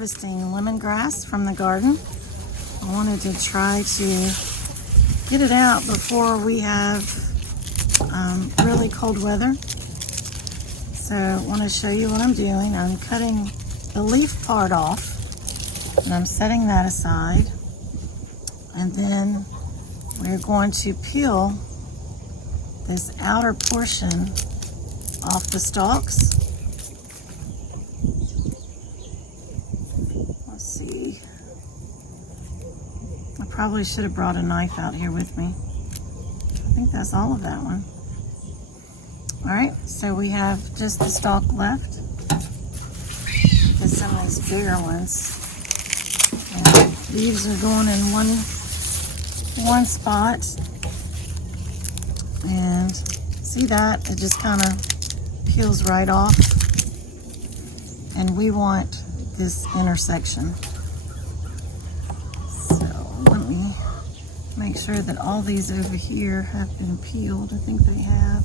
harvesting lemongrass from the garden. I wanted to try to get it out before we have really cold weather. So I want to show you what I'm doing. I'm cutting the leaf part off and I'm setting that aside. And then we're going to peel this outer portion off the stalks. Let's see. I probably should have brought a knife out here with me. I think that's all of that one. All right, so we have just the stalk left. There's some of these bigger ones. And leaves are going in one spot. And see that? It just kind of peels right off. And we want this intersection. So let me make sure that all these over here have been peeled. I think they have.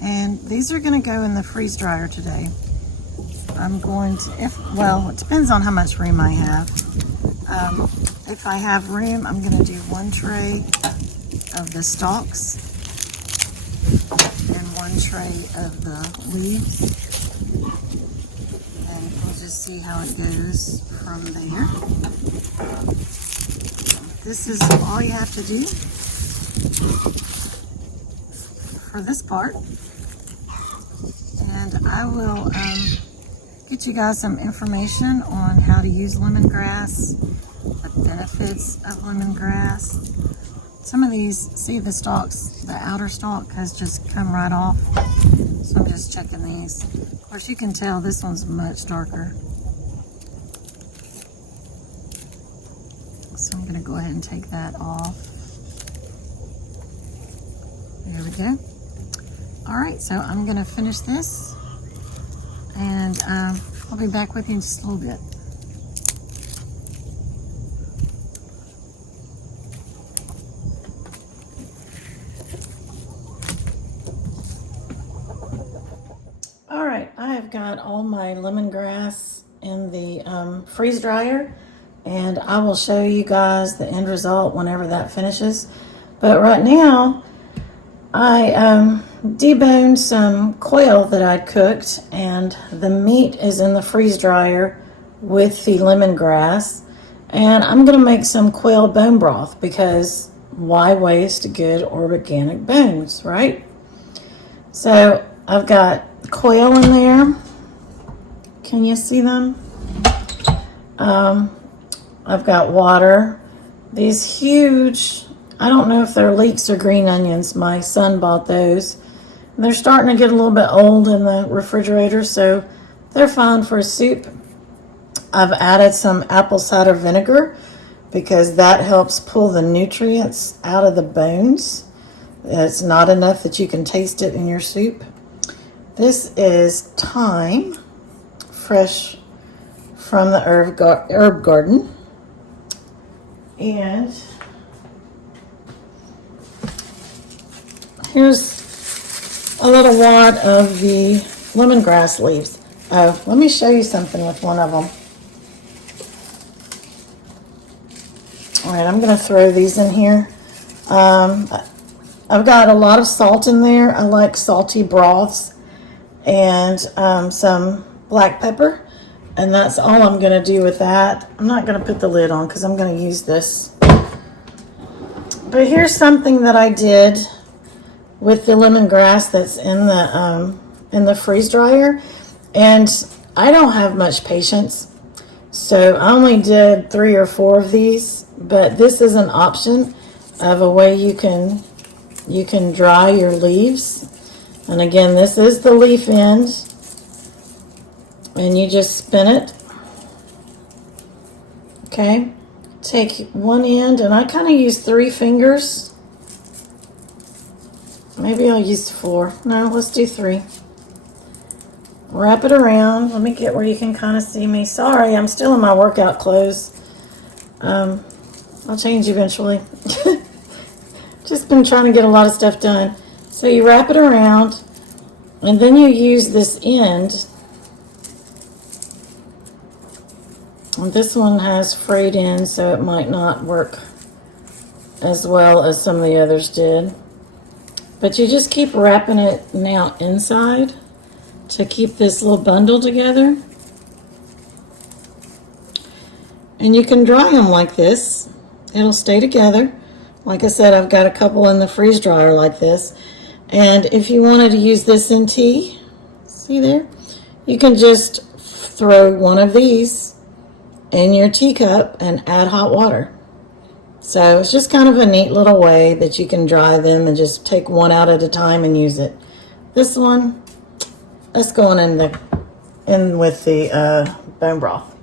And these are going to go in the freeze dryer today. I'm going to, well, it depends on how much room I have. If I have room, I'm going to do one tray of the stalks and one tray of the leaves. And we'll just see how it goes from there. This is all you have to do for this part. And I will get you guys some information on how to use lemongrass, the benefits of lemongrass. Some of these, see the stalks, the outer stalk has just come right off. So I'm just checking these. Of course, you can tell this one's much darker. So I'm gonna go ahead and take that off. There we go. All right, so I'm gonna finish this and I'll be back with you in just a little bit. All right, I have got all my lemongrass in the freeze dryer and I will show you guys the end result whenever that finishes. But right now, I deboned some quail that I'd cooked, and the meat is in the freeze dryer with the lemongrass. And I'm going to make some quail bone broth because why waste good organic bones, right? So I've got quail in there. Can you see them? I've got water. These huge, I don't know if they're leeks or green onions. My son bought those. They're starting to get a little bit old in the refrigerator, so they're fine for a soup. I've added some apple cider vinegar because that helps pull the nutrients out of the bones. It's not enough that you can taste it in your soup. This is thyme, fresh from the herb garden. And here's a little wad of the lemongrass leaves. Let me show you something with one of them. All right, I'm going to throw these in here. I've got a lot of salt in there. I like salty broths and some black pepper. And that's all I'm going to do with that. I'm not going to put the lid on because I'm going to use this. But here's something that I did with the lemongrass that's in the freeze dryer, and I don't have much patience, so I only did 3 or 4 of these. But this is an option of a way you can dry your leaves. And again, this is the leaf end, and you just spin it. Okay, take one end, and I kind of use 3 fingers. Maybe I'll use 4. No, let's do 3. Wrap it around. Let me get where you can kind of see me. Sorry, I'm still in my workout clothes. I'll change eventually. Just been trying to get a lot of stuff done. So you wrap it around, and then you use this end And this one has frayed in, so it might not work as well as some of the others did. But you just keep wrapping it now inside to keep this little bundle together. And you can dry them like this. It'll stay together. Like I said, I've got a couple in the freeze dryer like this. And if you wanted to use this in tea, see there? You can just throw one of these in your teacup and add hot water. So it's just kind of a neat little way that you can dry them and just take one out at a time and use it. This one, let's go on in with the bone broth.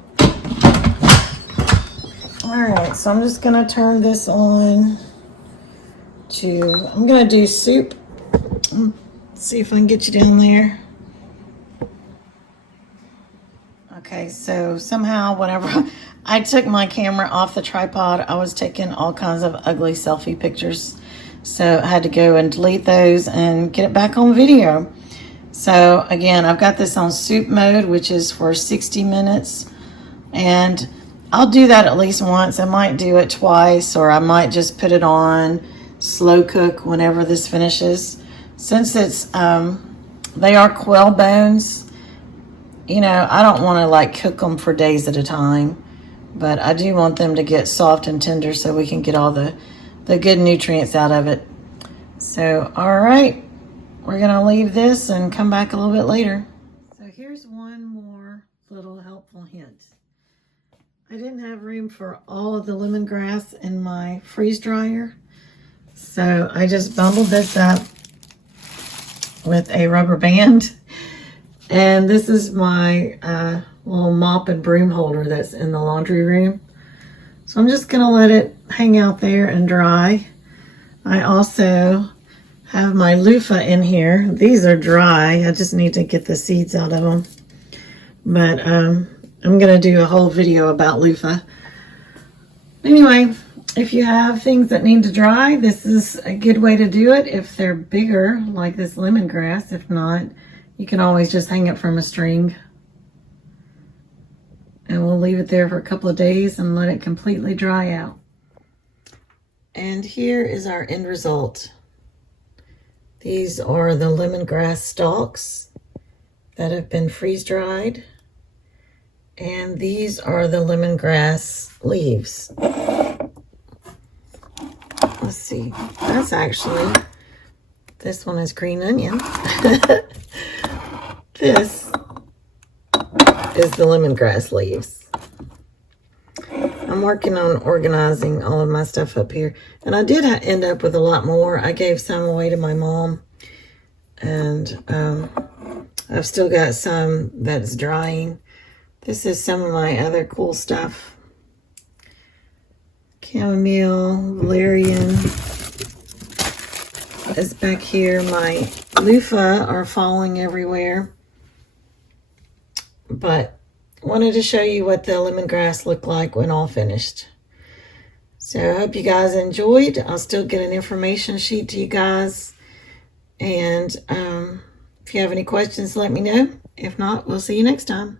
All right, so I'm just gonna turn this on to, I'm gonna do soup. Let's see if I can get you down there. Okay, so somehow whenever I took my camera off the tripod, I was taking all kinds of ugly selfie pictures. So I had to go and delete those and get it back on video. So again, I've got this on soup mode, which is for 60 minutes. And I'll do that at least once. I might do it twice, or I might just put it on slow cook whenever this finishes. Since it's, they are quail bones, you know, I don't want to like cook them for days at a time, but I do want them to get soft and tender so we can get all the good nutrients out of it. So, all right, we're going to leave this and come back a little bit later. So here's one more little helpful hint. I didn't have room for all of the lemongrass in my freeze dryer, so I just bundled this up with a rubber band. And this is my little mop and broom holder that's in the laundry room. So I'm just gonna let it hang out there and dry. I also have my loofah in here. These are dry. I just need to get the seeds out of them. But I'm gonna do a whole video about loofah. Anyway, if you have things that need to dry, this is a good way to do it if they're bigger, like this lemongrass. If not, you can always just hang it from a string. And we'll leave it there for a couple of days and let it completely dry out. And here is our end result. These are the lemongrass stalks that have been freeze dried. And these are the lemongrass leaves. Let's see, that's actually, this one is green onion. This is the lemongrass leaves. I'm working on organizing all of my stuff up here. And I did end up with a lot more. I gave some away to my mom. And I've still got some that's drying. This is some of my other cool stuff. Chamomile, valerian is back here. My loofah are falling everywhere. But wanted to show you what the lemongrass looked like when all finished. So I hope you guys enjoyed. I'll still get an information sheet to you guys. And if you have any questions, let me know. If not, we'll see you next time.